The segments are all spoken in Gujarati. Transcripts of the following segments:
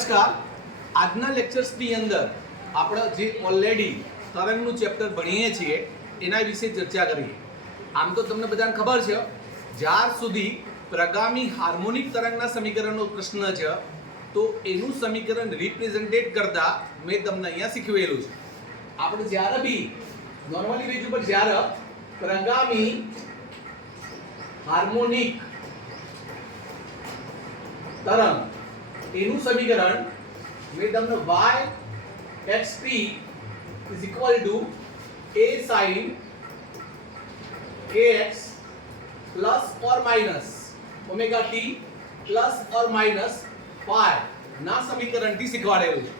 નમસ્કાર. આજના લેક્ચર્સની અંદર આપણે જે ઓલરેડી તરંગનું ચેપ્ટર ભણીએ છીએ એના વિશે ચર્ચા કરીએ. આમ તો તમને બધાને ખબર છે, જ્યાર સુધી પ્રગામી હાર્મોનિક તરંગના સમીકરણનો પ્રશ્ન છે તો એનું સમીકરણ રિપ્રેઝેન્ટેટ કરતા મેં તમને અહીંયા શીખવેલું છે. આપણે જ્યારે બી નોર્મલી પેજ ઉપર જ્યારે પ્રગામી હાર્મોનિક તરંગ એનું સમીકરણ મેં તમને y xt is equal to a sin ax plus or minus omega t plus or minus phi ના સમીકરણથી શીખવાડેલું છે.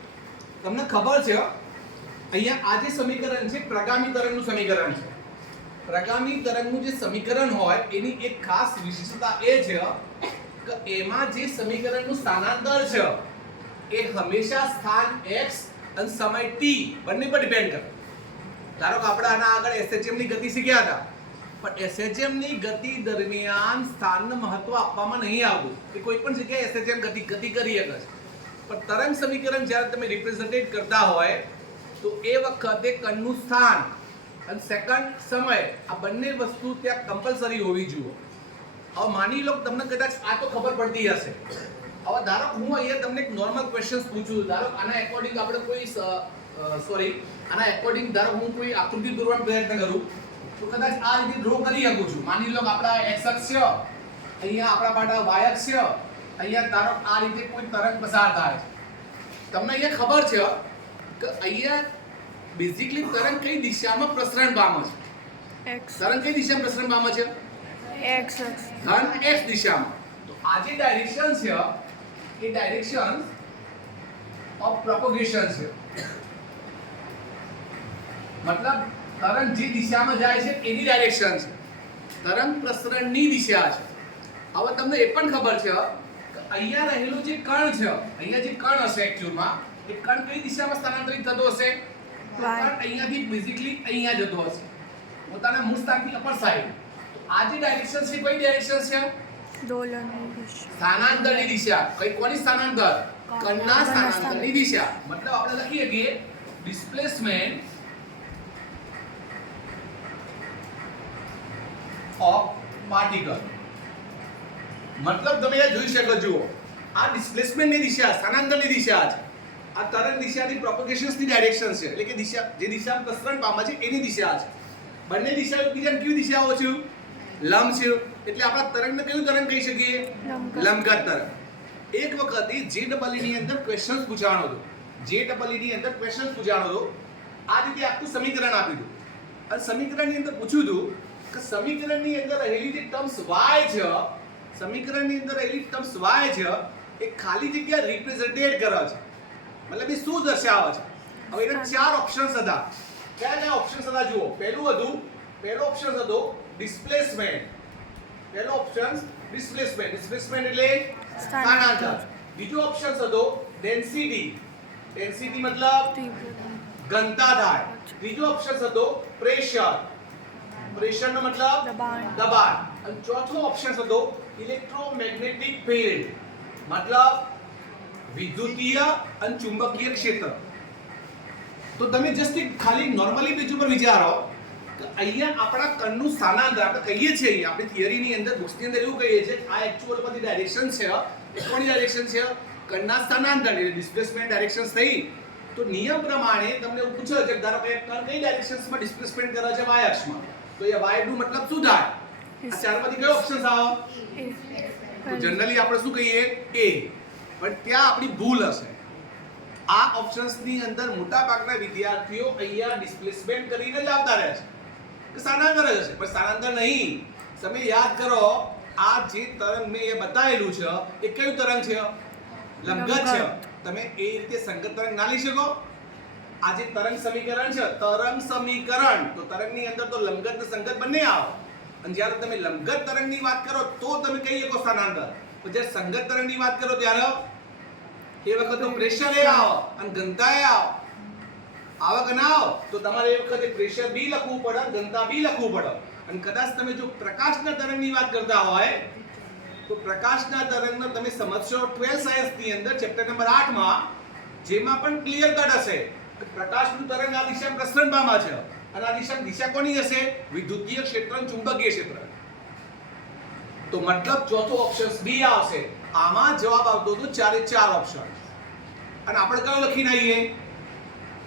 તમને ખબર છે અહીંયા આ જે સમીકરણ છે પ્રગામી તરંગનું સમીકરણ છે. પ્રગામી તરંગનું જે સમીકરણ હોય એની એક ખાસ વિશેષતા એ છે કે એમાં જે સમીકરણનું સ્થાનાંતર છે એ હંમેશા સ્થાન x અને સમય t બંને પર ડિપેન્ડ કરે. ધારો કે આપણે આના આગળ SHM ની ગતિ શીખ્યા હતા, પણ SHM ની ગતિ દરમિયાન સ્થાનને મહત્વ આપવામાં નહીં આવતું. કે કોઈ પણ જગ્યાએ SHM ગતિ કરી શકે છે, પણ તરંગ સમીકરણ જ્યારે તમે રિપ્રેઝેન્ટેટ કરતા હોય તો એ વખતે કણનું સ્થાન અને સેકન્ડ સમય આ બંને વસ્તુ ત્યાં કમ્પલસરી હોવી જોઈએ. હવે માની લો તમને કદાચ આ તો ખબર પડતી હશે. હવે ધારો હું અહીંયા તમને એક નોર્મલ ક્વેશ્ચન્સ પૂછું, ધારો આના એકોર્ડિંગ આપણે કોઈ આના એકોર્ડિંગ ધારો હું કોઈ આકૃતિ દોરવાનો પ્રયત્ન કરું તો કદાચ આ રીતે ડ્રો કરી શકું છું. માની લો કે આપણા x અક્ષ છે, અહીંયા આપણા માટે y અક્ષ છે, અહીંયા ધારો આ રીતે કોઈ તરંગ પસાર થાય. તમને અહીંયા ખબર છે કે અહીંયા બેઝિકલી તરંગ કઈ દિશામાં પ્રસરણ પામે છે? તરંગ કઈ દિશામાં પ્રસરણ પામે છે? x ધન x દિશામાં. તો આ જે ડાયરેક્શન છે એ ડાયરેક્શન ઓફ પ્રોપગેશન છે. મતલબ તરંગ જે દિશામાં જાય છે એની ડાયરેક્શન છે, તરંગ પ્રસરણની દિશા છે. હવે તમને એ પણ ખબર છે કે અહીંયા રહેલું જે કણ છે, અહીંયા જે કણ હશે એક્ચ્યુઅલમાં એ કણ કઈ દિશામાં સ્થાનાંતરિત થતો હશે? કણ અહીંયાથી બેઝિકલી અહીંયા જતો હશે પોતાના મૂળ સ્થાનથી અપર સાઈડ. આ જે ડાયરેક્શન છે કઈ ડાયરેક્શન છે? દોલનની દિશા, સ્થાનાંતરની દિશા. કઈ કોની સ્થાનાંતર? કણના સ્થાનાંતરની દિશા. મતલબ આપણે લખીએ કે ડિસ્પ્લેસમેન્ટ ઓફ પાર્ટિકલ. મતલબ તમે આ જોઈ શકો છો, આ ડિસ્પ્લેસમેન્ટની દિશા, સ્થાનાંતરની દિશા છે. આ તરંગ દિશાની પ્રોપગેશન્સની ડાયરેક્શન છે, એટલે કે દિશા જે દિશામાં પ્રસરણ પામે છે એની દિશા છે. બંને દિશાઓ એકબીજાની કેવી દિશાઓ છે? લંબ છે. એટલે આપણા તરંગને કયું તરંગ કહી શકીએ? લંબઘાત તરંગ. એક વખતે JEE ની અંદર ક્વેશ્ચન્સ પૂછાણો હતો. JEE ની અંદર ક્વેશ્ચન્સ પૂછાણો હતો. આ રીતે આખું સમીકરણ આપી દીધું અને સમીકરણની અંદર પૂછ્યું હતું કે સમીકરણની અંદર રહેલી જે ટર્મ્સ y છે, સમીકરણની અંદર રહેલી ટર્મ્સ y છે એ ખાલી જગ્યા રિપ્રેઝેન્ટેટ કરે છે. મતલબ એ શું દર્શાવે છે? હવે એના ચાર ઓપ્શન્સ હતા. કયા ઓપ્શન્સ હતા જુઓ. પહેલો ઓપ્શન હતો ડિસ્પ્લેસમેન્ટ. પહેલો ઓપ્શન ડિસ્પ્લેસમેન્ટ. ડિસ્પ્લેસમેન્ટ એટલે સ્થાનાંતર. બીજો ઓપ્શન હતો ડેન્સિટી. ડેન્સિટી મતલબ ઘનતા થાય. ત્રીજો ઓપ્શન હતો પ્રેશર. પ્રેશર નો મતલબ દબાણ. અને ચોથો ઓપ્શન હતો ઇલેક્ટ્રોમેગ્નેટિક ફીલ્ડ, મતલબ વિદ્યુતીય અને ચુંબકીય ક્ષેત્ર. તો તમે જસ્ટ ખાલી નોર્મલી પેજ ઉપર વિચારો કે અહીંયા આપણા કણનું સ્થાનાંતર આપણે કહીએ છીએ, અહીંયા આપણી થિયરીની અંદર બુક્સની અંદર એવું કહીએ છીએ આ એક્ચ્યુઅલ બધી ડાયરેક્શન છે. એ કોની ડાયરેક્શન છે? કણના સ્થાનાંતર એટલે ડિસ્પ્લેસમેન્ટ ડાયરેક્શન્સ થઈ. તો નિયમ પ્રમાણે તમને એવું પૂછે છે ધારો કે કણ કઈ ડાયરેક્શન્સમાં ડિસ્પ્લેસમેન્ટ કરે છે? y અક્ષમાં. તો એ y નું મતલબ શું થાય? આ ચારમાંથી કયો ઓપ્શન આવે? તો જનરલી આપણે શું કહીએ? a. પણ ત્યાં આપણી ભૂલ હશે. આ ઓપ્શન્સની અંદર મોટા ભાગના વિદ્યાર્થીઓ અહીંયા ડિસ્પ્લેસમેન્ટ કરીને જ આવતા રહે છે કે સ્થાનાંતર જ હશે, પણ સ્થાનાંતર નહીં. તમે યાદ કરો આ જે તરંગ મેં એ બતાવેલું છે એ કયું તરંગ છે? લંબઘાત છે. તમે એ રીતે સંગત તરંગ ના લઈ શકો. આ જે તરંગ સમીકરણ છે, તરંગ સમીકરણ, તો તરંગની અંદર તો લંબઘાત અને સંગત બંને આવે. અને જ્યારે તમે લંબઘાત તરંગની વાત કરો તો તમે કહી શકો સ્થાનાંતર, પણ જ્યારે સંગત તરંગની વાત કરો ત્યારે એ વખત તો પ્રેશર એ આવો અને ઘનતા એ આવો. આવા કે ના આવો તો તમારે એ વખતે પ્રેશર બી લખવું પડે, ઘનતા બી લખવું પડે. અને કદાચ તમે જો પ્રકાશના તરંગની વાત કરતા હોય તો પ્રકાશના તરંગને તમે સમજશો 12 સાયન્સ ની અંદર ચેપ્ટર નંબર 8 માં, જેમાં પણ ક્લિયર કટ હશે કે પ્રકાશનું તરંગ આ દિશામાં પ્રસરણ પામે છે અને આ દિશા કોની હશે? વિદ્યુતીય ક્ષેત્ર અને ચુંબકીય ક્ષેત્ર. તો મતલબ ચોથો ઓપ્શન બી આવશે. આમાં જવાબ આવતો હતો 4 એ 4 ઓપ્શન. અને આપણે કયો લખીને આવીએ?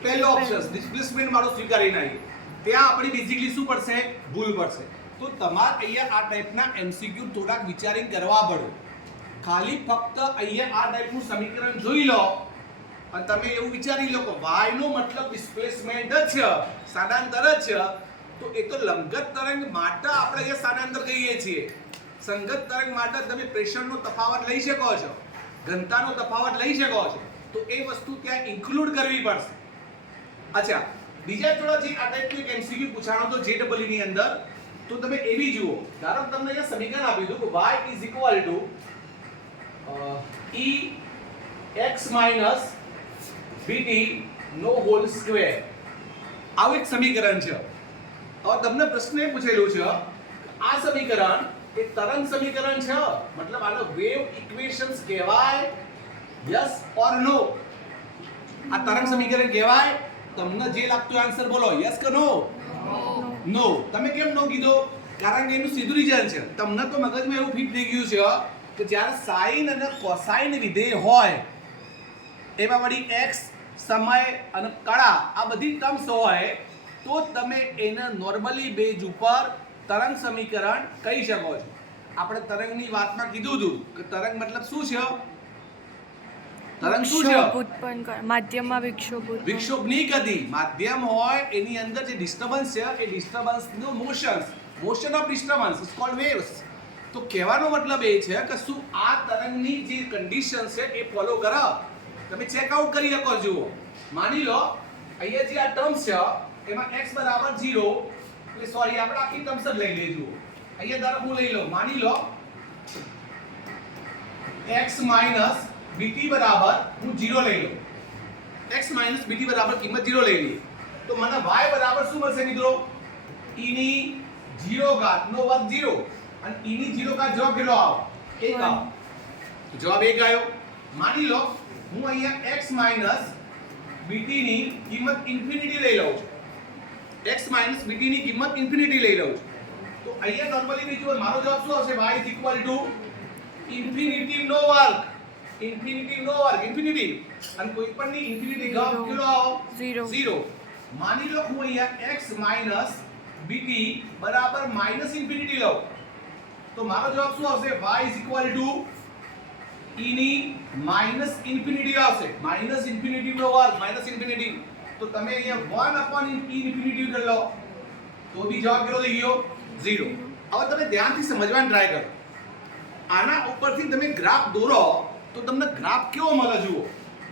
પહેલો ઓપ્શન ડિસ્પ્લેસમેન્ટ વાળો સ્વીકારીને આવીએ. ત્યાં આપણી બેઝિકલી શું પડશે? ભૂલ પડશે. તો તમારે અહીંયા આ ટાઈપના એમસીક્યુ થોડાક વિચારીને કરવા પડે. ખાલી ફક્ત અહીંયા આ ટાઈપનું સમીકરણ જોઈ લો અને તમે એવું વિચારી લો કે y નો મતલબ ડિસ્પ્લેસમેન્ટ જ છે, સ્થાનાંતર જ છે, તો એ તો લંબગત તરંગ માટે આપણે અહીંયા સ્થાનાંતર કહીએ છીએ. સંગત તરંગ માટે તમે પ્રેશરનો તફાવત લઈ શકો છો, ઘનતાનો તફાવત લઈ શકો છો, તો એ વસ્તુ ત્યાં ઇન્ક્લુડ કરવી પડશે. અચ્છા, બીજા થોડા જે આ ટાઈપનું એક એમસીક્યુ પૂછાણો તો JEE ની અંદર, તો તમે એ બી જુઓ. ધારો કે તમને અહીંયા સમીકરણ આપ્યું હતું કે y = ex bt નો હોલ સ્ક્વેર. આવું એક સમીકરણ છે. હવે તમને પ્રશ્ન એ પૂછેલો છે આ સમીકરણ એ તરંગ સમીકરણ છે, મતલબ આનો વેવ ઇક્વેશન્સ કહેવાય? યસ ઓર નો? આ તરંગ સમીકરણ કહેવાય? તમને જે લાગતું આન્સર બોલો, યસ કે નો? નો. તમે કેમ નો કીધો? કારણ કે એનું સીધું રીઝન છે. તમને તો મગજમાં એવું ફિટ થઈ ગયું છે કે જ્યારે સાઇન અને કોસાઇન વિધેય હોય એમાં વળી x, સમય અને કળા આ બધી ટર્મ્સ હોય તો તમે એને નોર્મલી બેઝ ઉપર તરંગ સમીકરણ કહી શકો છો. આપણે તરંગની વાતમાં કીધું હતું કે તરંગ મતલબ શું છે? તરંગ શું છે? માધ્યમમાં વિક્ષોભની ગતિ. માધ્યમ હોય એની અંદર જે ડિસ્ટર્બન્સ છે એ ડિસ્ટર્બન્સનો motion of disturbance is called waves. તો કહેવાનો મતલબ એ છે કે શું આ તરંગની જે કન્ડિશન છે એ ફોલો કરે? તમે ચેક આઉટ કરી શકો. જુઓ, માની લો અહીંયા જે આ ટર્મ્સ છે એમાં x = 0, એટલે સોરી આપણે આખી ટર્મ્સ જ લઈ લેજો. અહીંયા ધારો હું લઈ લો, માની લો x - bt બરાબર હું 0 લઈ લઉં. x - bt બરાબર કિંમત 0 લઈ લઈએ તો મને y બરાબર શું મળશે મિત્રો? e ની 0 ઘાત નો વર્ગ 0 અને e ની 0 ઘાત જવાબ કેટલો આવે? 1 આવે. તો જવાબ 1 આવ્યો. માની લો હું અહીંયા x - bt ની કિંમત ઇન્ફિનિટી લઈ લઉં છું. x - bt ની કિંમત ઇન્ફિનિટી લઈ લઉં છું. તો અહીંયા નોર્મલી બીજું મારો જવાબ શું આવશે? y = ઇન્ફિનિટી નો વર્ગ. ઇન્ફિનિટી નો વર્ગ, ઇન્ફિનિટી. અને કોઈ પણ ની ઇન્ફિનિટી જવાબ કેટલો આવે? 0. માની લો હું અહીંયા x - bt બરાબર -ઇન્ફિનિટી લઉં તો મારો જવાબ શું આવશે? y = e ની -ઇન્ફિનિટી આવશે. -ઇન્ફિનિટી નો વર્ગ, -ઇન્ફિનિટી. તો તમે અહીંયા 1/e ઇન્ફિનિટી કરી લો તો બી જવાબ કેટલો થઈ ગયો? 0. હવે તમે ધ્યાનથી સમજવાની ટ્રાય કરો. આના ઉપરથી તમે ગ્રાફ દોરો તો તમને ગ્રાફ કેવો મળે જુઓ.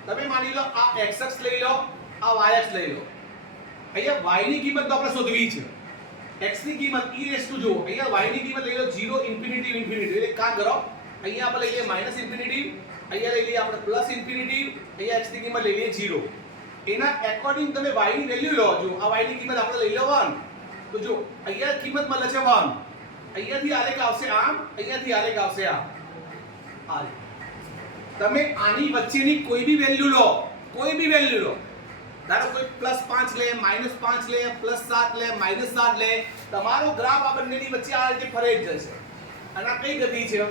તમે માની લો આ x અક્ષ લઈ લો, આ y અક્ષ લઈ લો. અહીંયા y ની કિંમત તો આપણે શોધવી છે. x ની કિંમત e રેસ્ટ ટુ જુઓ. અહીંયા y ની કિંમત લઈ લો 0, ઇન્ફિનિટી, ઇન્ફિનિટી. એટલે કાં કરો, અહીંયા આપણે લઈએ -ઇન્ફિનિટી, અહીંયા લઈ લઈએ આપણે +ઇન્ફિનિટી, અહીંયા x ની કિંમત લઈ લઈએ 0. એના એકોર્ડિંગ તમે y ની વેલ્યુ લો. જો આ y ની કિંમત આપણે લઈ લો 1. તો જો અહીંયા કિંમત મળે છે 1. અહીંયાથી આલેખ આવશે આમ, અહીંયાથી આલેખ આવશે આમ. આ તમે આની વચ્ચેની કોઈ બી વેલ્યુ લો, કોઈ બી વેલ્યુ લો. ધારો કોઈ +5 લે, -5 લે, +7 લે, -7 લે, તમારો ગ્રાફ આ બંનેની વચ્ચે આ રીતે ફરે જ જશે. અને આ કઈ ગતિ છે?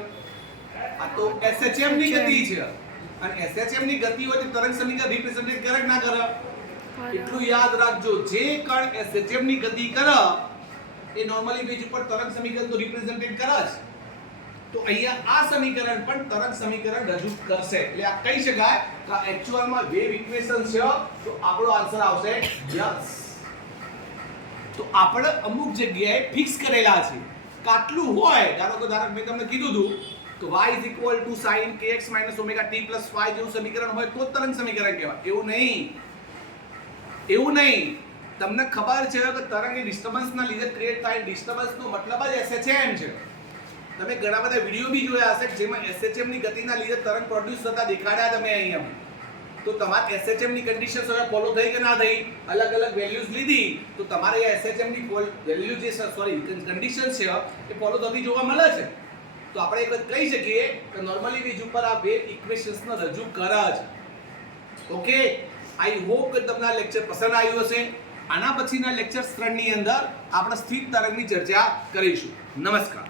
આ તો SHM ની ગતિ છે. અને SHM ની ગતિ હોય તો તરંગ સમીકરણ રિપ્રેઝેન્ટ કરે કે ના કરે? એટલું યાદ રાખજો, જે કણ SHM ની ગતિ કરે એ નોર્મલી બેઝ ઉપર તરંગ સમીકરણ તો રિપ્રેઝેન્ટ કરે જ. તો અહીંયા આ સમીકરણ પણ તરંગ સમીકરણ રજૂ કરશે. એટલે આ કહી શકાય કે એક્ચ્યુઅલમાં વેવ ઇક્વેશન છે. તો આપણો આન્સર આવશે યસ. તો આપણે અમુક જગ્યાએ ફિક્સ કરેલા છે કાટલું હોય. ધારો કે મેં તમને કીધું હતું કે y = sin kx - ωt + y જેવું સમીકરણ હોય તો તરંગ સમીકરણ કહેવાય. એવું નહીં. તમને ખબર છે કે તરંગની ડિસ્ટર્બન્સના લીધે ક્રિએટ થાય. ડિસ્ટર્બન્સનો મતલબ જ SHM છે. તમે ઘણા બધા વિડિયો બી જોયા હશે જેમાં SHM ની ગતિના લીધે તરંગ પ્રોડ્યુસ થતા દેખાડ્યા તમે અહીંયા. તો તમારે SHM ની કન્ડિશન્સ હવે ફોલો થઈ કે ના થઈ? અલગ અલગ વેલ્યુઝ લીધી તો તમારે SHM ની વેલ્યુ જે કન્ડિશન્સ છે એ ફોલો થતી જોવા મળે છે. તો આપણે એક વાત કહી શકીએ કે નોર્મલી વીજ ઉપર આ વેવ ઇક્વેશન્સને રજૂ કરે છે. ઓકે, આઈ હોપ કે તમને આ લેક્ચર પસંદ આવ્યું હશે. આના પછીના લેક્ચર 3 ની અંદર આપણે સ્થિર તરંગની ચર્ચા કરીશું. નમસ્કાર.